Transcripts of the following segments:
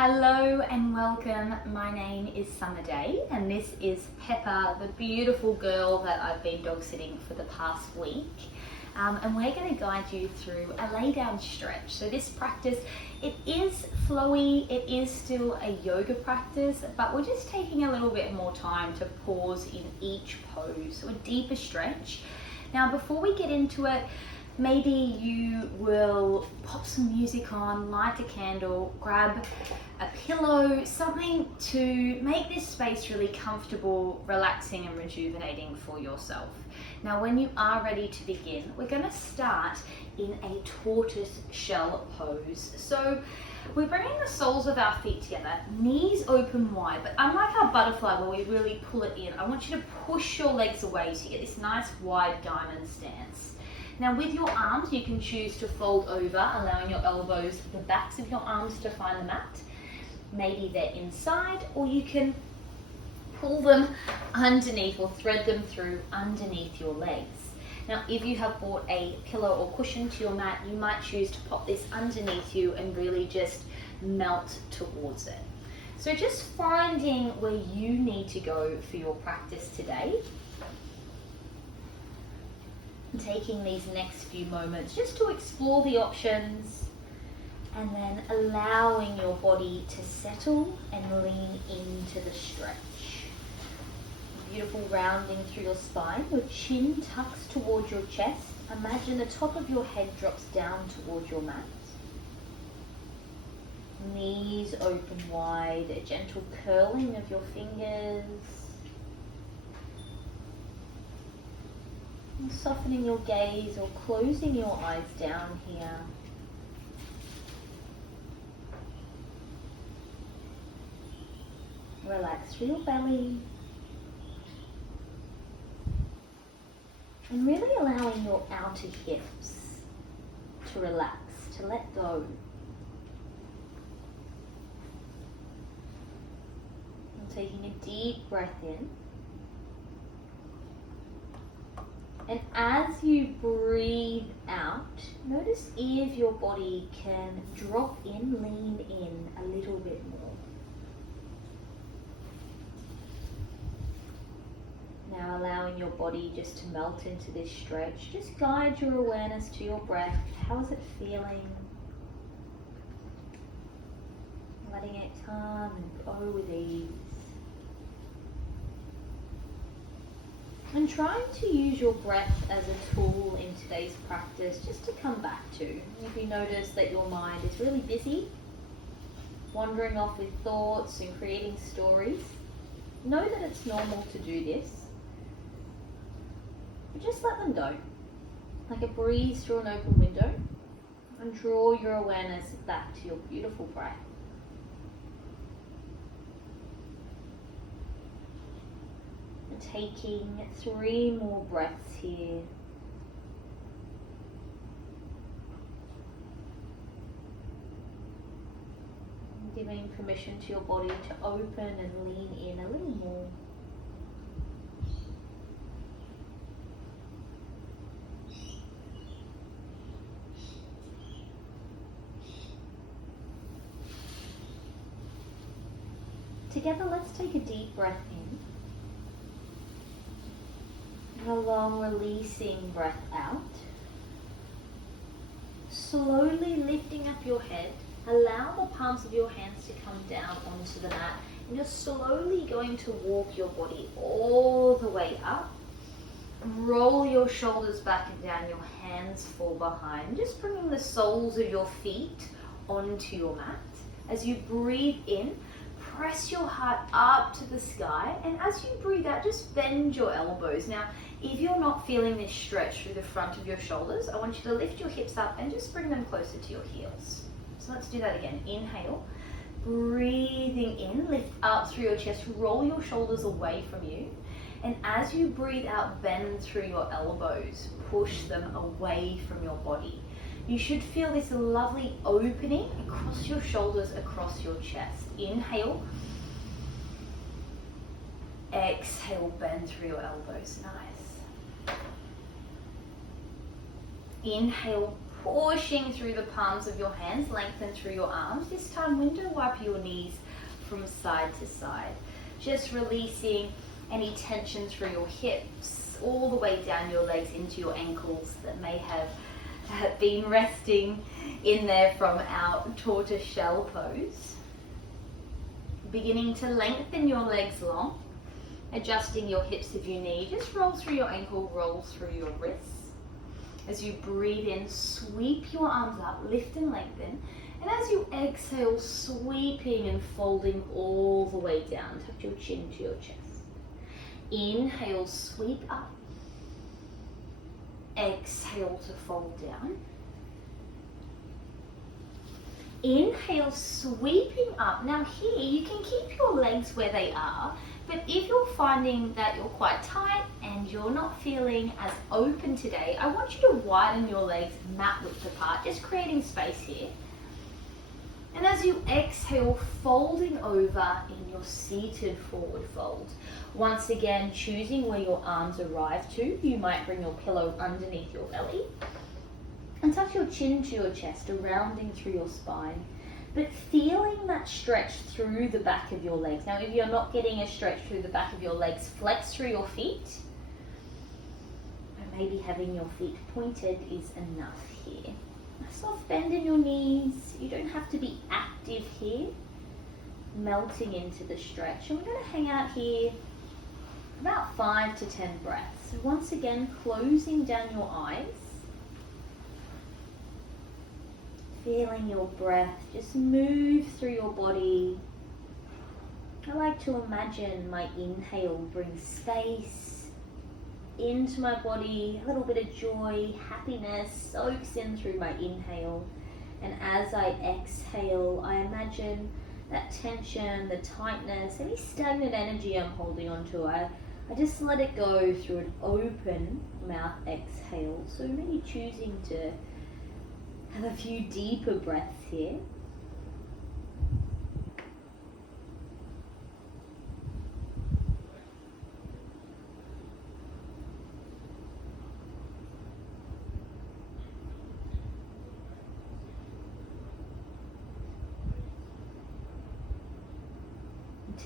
Hello and welcome. My name is Summalea and this is Pepper, the beautiful girl that I've been dog sitting for the past week. And we're going to guide you through a lay down stretch. So this practice, it is flowy, it is still a yoga practice, but we're just taking a little bit more time to pause in each pose, so a deeper stretch. Now before we get into it, maybe you will pop some music on, light a candle, grab a pillow, something to make this space really comfortable, relaxing and rejuvenating for yourself. Now when you are ready to begin, we're going to start in a tortoise shell pose. So we're bringing the soles of our feet together, knees open wide, but unlike our butterfly where we really pull it in, I want you to push your legs away so you get this nice wide diamond stance. Now with your arms, you can choose to fold over, allowing your elbows, the backs of your arms to find the mat. Maybe they're inside, or you can pull them underneath or thread them through underneath your legs. Now if you have brought a pillow or cushion to your mat, you might choose to pop this underneath you and really just melt towards it. So just finding where you need to go for your practice today. Taking these next few moments just to explore the options and then allowing your body to settle and lean into the stretch. Beautiful rounding through your spine. Your chin tucks towards your chest. Imagine the top of your head drops down towards your mat. Knees open wide, a gentle curling of your fingers. And softening your gaze or closing your eyes down here. Relax through your belly. And really allowing your outer hips to relax, to let go. And taking a deep breath in. And as you breathe out, notice if your body can drop in, lean in a little bit more. Now allowing your body just to melt into this stretch. Just guide your awareness to your breath. How is it feeling? Letting it come and go with ease. And trying to use your breath as a tool in today's practice just to come back to. If you notice that your mind is really busy, wandering off with thoughts and creating stories, know that it's normal to do this. But just let them go, like a breeze through an open window, and draw your awareness back to your beautiful breath. Taking 3 more breaths here. Giving permission to your body to open and lean in a little more. Together, let's take a deep breath in. A long releasing breath out. Slowly lifting up your head. Allow the palms of your hands to come down onto the mat. And you're slowly going to walk your body all the way up. Roll your shoulders back and down. Your hands fall behind. Just bringing the soles of your feet onto your mat. As you breathe in, press your heart up to the sky, and as you breathe out, just bend your elbows. Now, if you're not feeling this stretch through the front of your shoulders, I want you to lift your hips up and just bring them closer to your heels. So let's do that again. Inhale, breathing in, lift up through your chest, roll your shoulders away from you. And as you breathe out, bend through your elbows, push them away from your body. You should feel this lovely opening across your shoulders, across your chest. Inhale. Exhale, bend through your elbows. Nice. Inhale, pushing through the palms of your hands, lengthen through your arms. This time, window wipe your knees from side to side. Just releasing any tension through your hips, all the way down your legs into your ankles that may have been resting in there from our tortoise shell pose. Beginning to lengthen your legs long, adjusting your hips if you need. Just roll through your ankle, roll through your wrists. As you breathe in, sweep your arms up, lift and lengthen. And as you exhale, sweeping and folding all the way down. Tuck your chin to your chest. Inhale, sweep up. Exhale to fold down. Inhale, sweeping up. Now here, you can keep your legs where they are, but if you're finding that you're quite tight and you're not feeling as open today, I want you to widen your legs mat width apart, just creating space here. And as you exhale, folding over in your seated forward fold. Once again, choosing where your arms arrive to. You might bring your pillow underneath your belly. And tuck your chin to your chest, rounding through your spine. But feeling that stretch through the back of your legs. Now, if you're not getting a stretch through the back of your legs, flex through your feet. And maybe having your feet pointed is enough here. A soft bend in your knees. You don't have to be active here. Melting into the stretch. And we're going to hang out here about 5 to 10 breaths. So once again, closing down your eyes. Feeling your breath just move through your body. I like to imagine my inhale brings space into my body, a little bit of joy, happiness soaks in through my inhale. And as I exhale, I imagine that tension, the tightness, any stagnant energy I'm holding on to, I just let it go through an open mouth exhale. So maybe choosing to have a few deeper breaths here.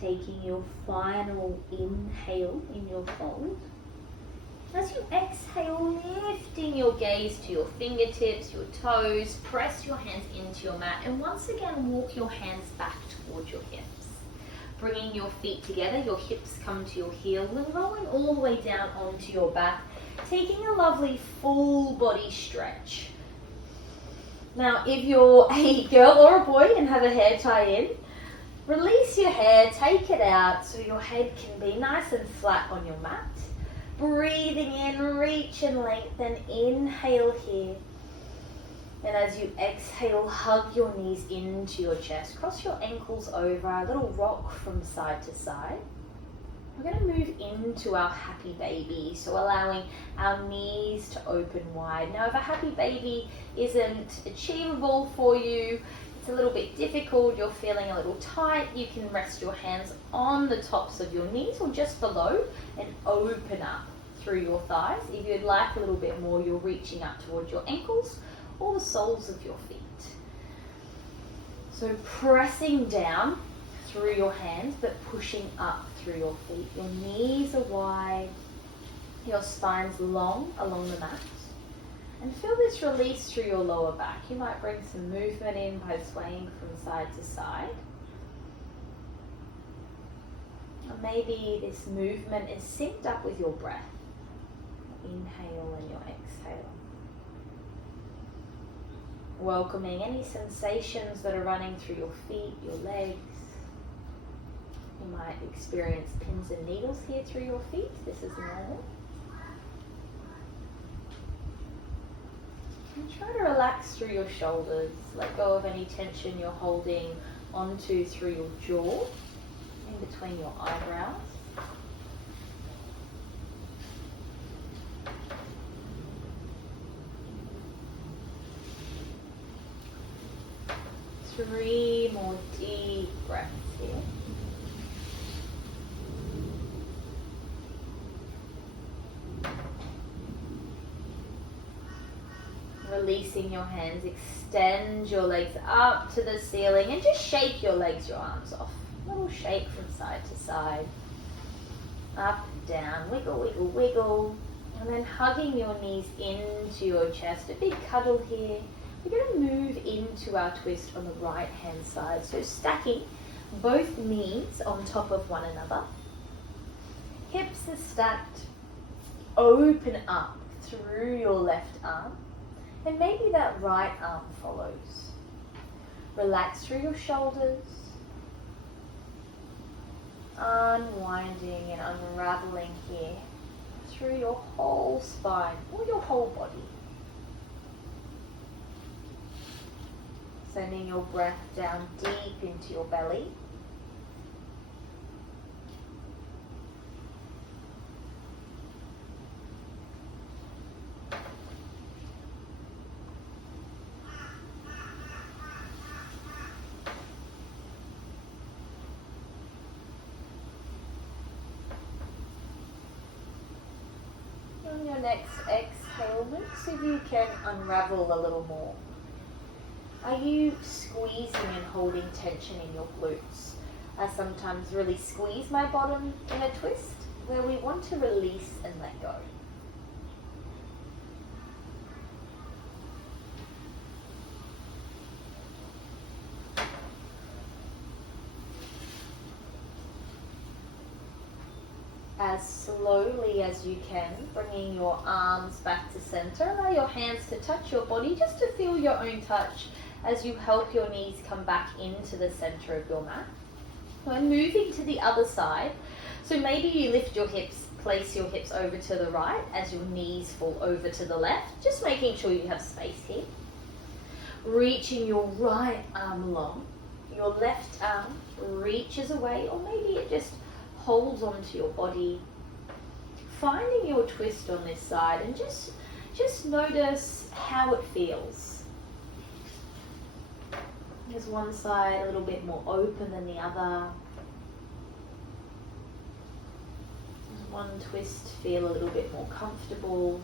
Taking your final inhale in your fold. As you exhale, lifting your gaze to your fingertips, your toes, press your hands into your mat, and once again walk your hands back towards your hips. Bringing your feet together, your hips come to your heels, and rolling all the way down onto your back, taking a lovely full body stretch. Now, if you're a girl or a boy and have a hair tie in, release your hair, take it out so your head can be nice and flat on your mat. Breathing in, reach and lengthen, inhale here. And as you exhale, hug your knees into your chest. Cross your ankles over, a little rock from side to side. We're going to move into our happy baby, so allowing our knees to open wide. Now, if a happy baby isn't achievable for you, it's a little bit difficult, you're feeling a little tight, you can rest your hands on the tops of your knees or just below and open up through your thighs. If you'd like a little bit more, you're reaching up towards your ankles or the soles of your feet. So pressing down through your hands but pushing up through your feet. Your knees are wide, your spine's long along the mat. And feel this release through your lower back. You might bring some movement in by swaying from side to side. Or maybe this movement is synced up with your breath. Inhale and your exhale. Welcoming any sensations that are running through your feet, your legs. You might experience pins and needles here through your feet. This is normal. And try to relax through your shoulders. Let go of any tension you're holding onto through your jaw, in between your eyebrows. Three more deep breaths here. Releasing your hands, extend your legs up to the ceiling and just shake your legs, your arms off. A little shake from side to side. Up and down, wiggle, wiggle, wiggle. And then hugging your knees into your chest, a big cuddle here. We're going to move into our twist on the right hand side. So stacking both knees on top of one another. Hips are stacked. Open up through your left arm. And maybe that right arm follows. Relax through your shoulders. Unwinding and unraveling here through your whole spine or your whole body. Sending your breath down deep into your belly. On your next exhale, notice if you can unravel a little more. Are you squeezing and holding tension in your glutes? I sometimes really squeeze my bottom in a twist where we want to release and let go. As slowly as you can, bringing your arms back to center. Allow your hands to touch your body just to feel your own touch as you help your knees come back into the center of your mat. When moving to the other side, so maybe you lift your hips, place your hips over to the right as your knees fall over to the left, just making sure you have space here. Reaching your right arm long, your left arm reaches away, or maybe it just holds onto your body. Finding your twist on this side and just notice how it feels. Is one side a little bit more open than the other? Does one twist feel a little bit more comfortable?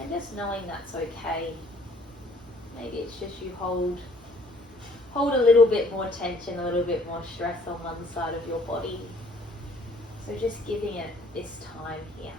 And just knowing that's okay. Maybe it's just you hold a little bit more tension, a little bit more stress on one side of your body. So just giving it this time here.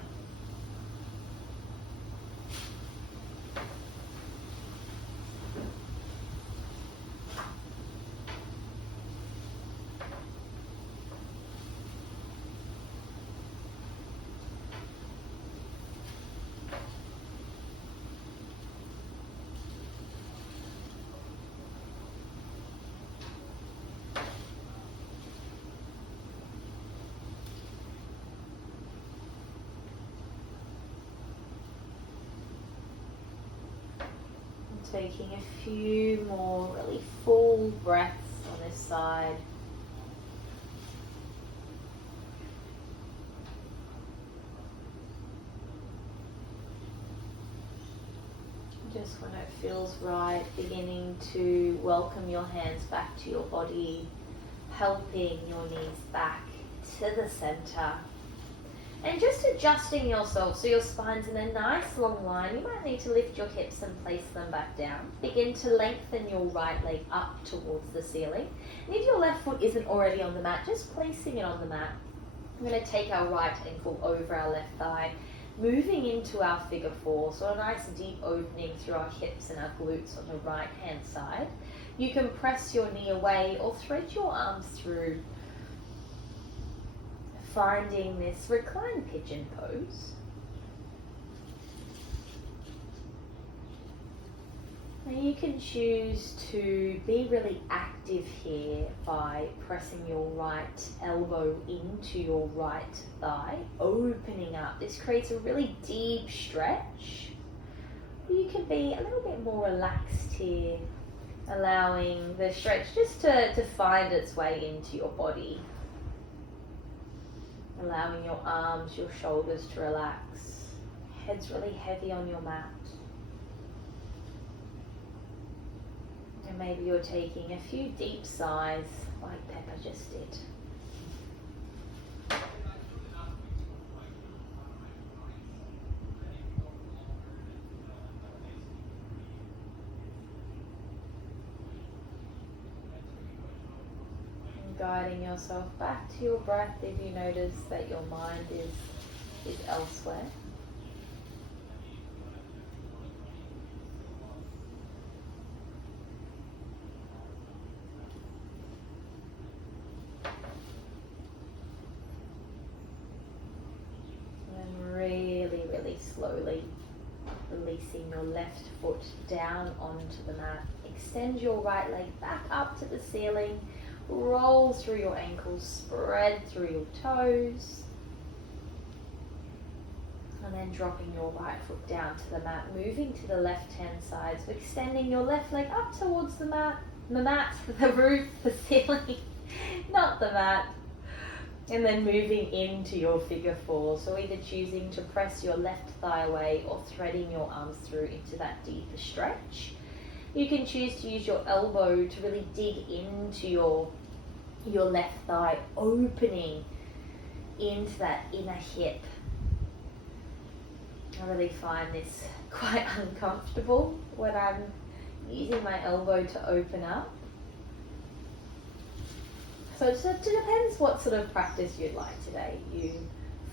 Taking a few more really full breaths on this side. Just when it feels right, beginning to welcome your hands back to your body, helping your knees back to the center. And just adjusting yourself so your spine's in a nice long line. You might need to lift your hips and place them back down. Begin to lengthen your right leg up towards the ceiling. And if your left foot isn't already on the mat, just placing it on the mat. I'm going to take our right ankle over our left thigh, moving into our figure four. So a nice deep opening through our hips and our glutes on the right hand side. You can press your knee away or thread your arms through. Finding this reclined pigeon pose. And you can choose to be really active here by pressing your right elbow into your right thigh, opening up. This creates a really deep stretch. You can be a little bit more relaxed here, allowing the stretch just to find its way into your body. Allowing your arms, your shoulders to relax. Head's really heavy on your mat. And maybe you're taking a few deep sighs like Pepper just did. guiding yourself back to your breath if you notice that your mind is elsewhere. And really, really slowly releasing your left foot down onto the mat. Extend your right leg back up to the ceiling. Roll through your ankles, spread through your toes. And then dropping your right foot down to the mat, moving to the left-hand side. So extending your left leg up towards the mat, the roof, the ceiling, not the mat. And then moving into your figure four. So either choosing to press your left thigh away or threading your arms through into that deeper stretch. You can choose to use your elbow to really dig into your left thigh, opening into that inner hip. I really find this quite uncomfortable when I'm using my elbow to open up. So it depends what sort of practice you'd like today. You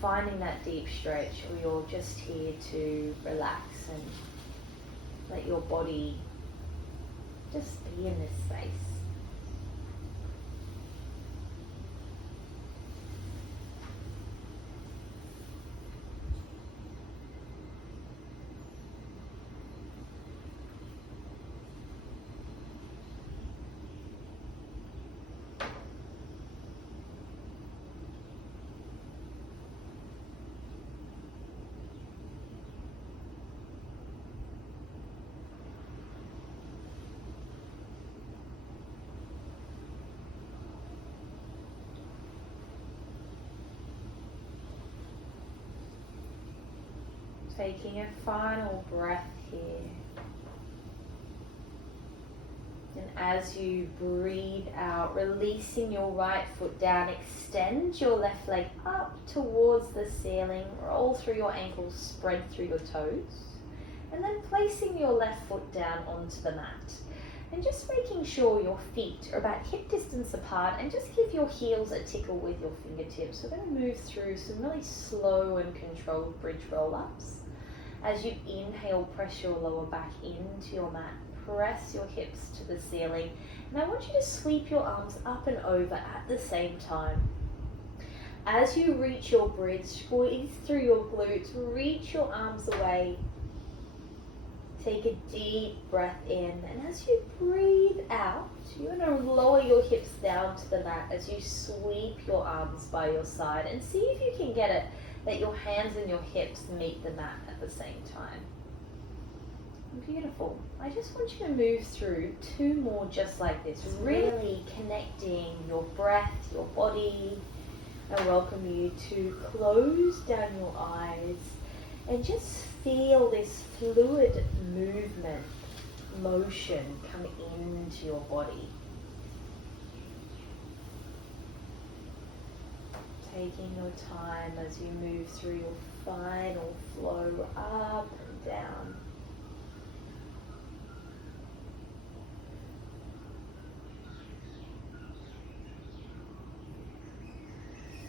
finding that deep stretch, or you're just here to relax and let your body just be in this space. Taking a final breath here. And as you breathe out, releasing your right foot down, extend your left leg up towards the ceiling, roll through your ankles, spread through your toes, and then placing your left foot down onto the mat. And just making sure your feet are about hip distance apart, and just give your heels a tickle with your fingertips. We're going to move through some really slow and controlled bridge roll-ups. As you inhale, press your lower back into your mat. Press your hips to the ceiling. And I want you to sweep your arms up and over at the same time. As you reach your bridge, squeeze through your glutes, reach your arms away. Take a deep breath in. And as you breathe out, you're going to lower your hips down to the mat as you sweep your arms by your side. And see if you can get it that your hands and your hips meet the mat at the same time. Beautiful. I just want you to move through 2 more just like this, really connecting your breath, your body. I welcome you to close down your eyes and just feel this fluid movement, motion come into your body. Taking your time as you move through your final flow up and down.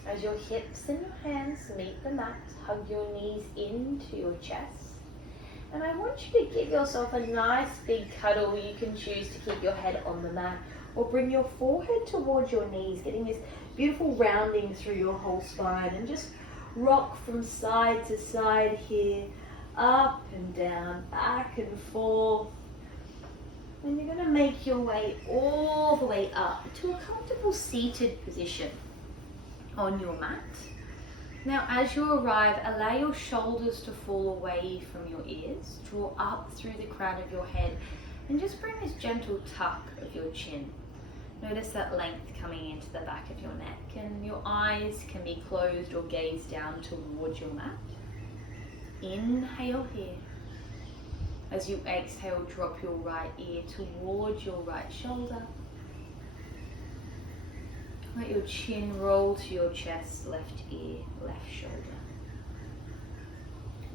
As your hips and your hands meet the mat, hug your knees into your chest. And I want you to give yourself a nice big cuddle. You can choose to keep your head on the mat or bring your forehead towards your knees, getting this beautiful rounding through your whole spine, and just rock from side to side here, up and down, back and forth. And you're going to make your way all the way up to a comfortable seated position on your mat. Now as you arrive, allow your shoulders to fall away from your ears, draw up through the crown of your head, and just bring this gentle tuck of your chin. Notice that length coming into the back of your neck, and your eyes can be closed or gaze down towards your mat. Inhale here. As you exhale, drop your right ear towards your right shoulder. Let your chin roll to your chest, left ear, left shoulder.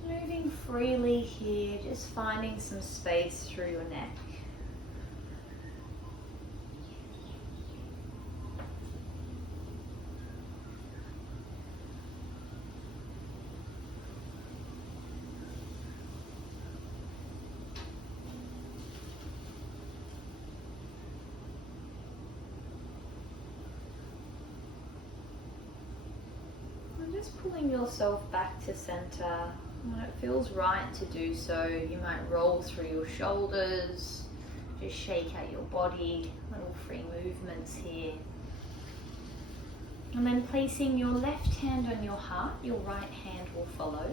Moving freely here, just finding some space through your neck. just pulling yourself back to center. When it feels right to do so, you might roll through your shoulders, just shake out your body, little free movements here. And then placing your left hand on your heart, your right hand will follow.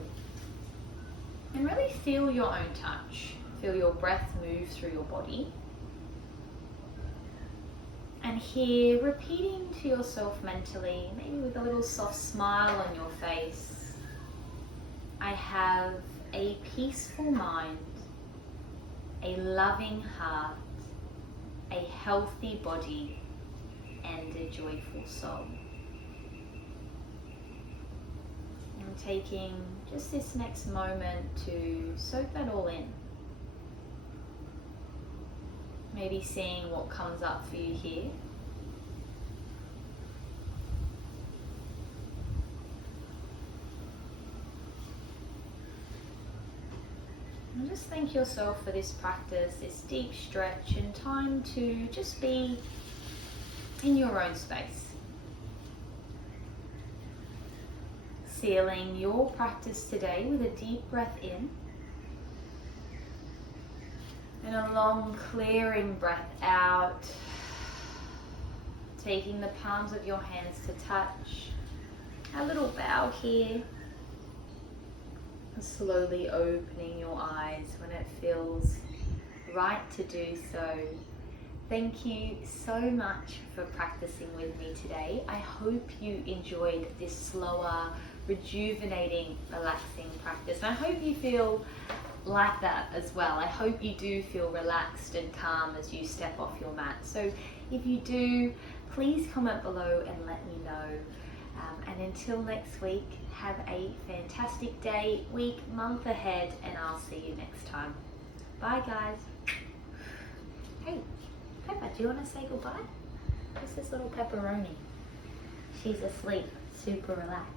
And really feel your own touch. Feel your breath move through your body. And here, repeating to yourself mentally, maybe with a little soft smile on your face, I have a peaceful mind, a loving heart, a healthy body, and a joyful soul. And taking just this next moment to soak that all in. Maybe seeing what comes up for you here. And just thank yourself for this practice, this deep stretch, and time to just be in your own space. Sealing your practice today with a deep breath in. And a long clearing breath out, taking the palms of your hands to touch, a little bow here, and slowly opening your eyes when it feels right to do so. Thank you so much for practicing with me today. I hope you enjoyed this slower, rejuvenating, relaxing practice. And I hope you feel like that as well. I hope you do feel relaxed and calm as you step off your mat. So if you do, please comment below and let me know. And until next week, have a fantastic day, week, month ahead, and I'll see you next time. Bye guys. Hey, Pepper, do you want to say goodbye? Where's this little pepperoni? She's asleep, super relaxed.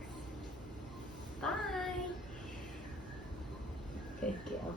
Bye. Good girl.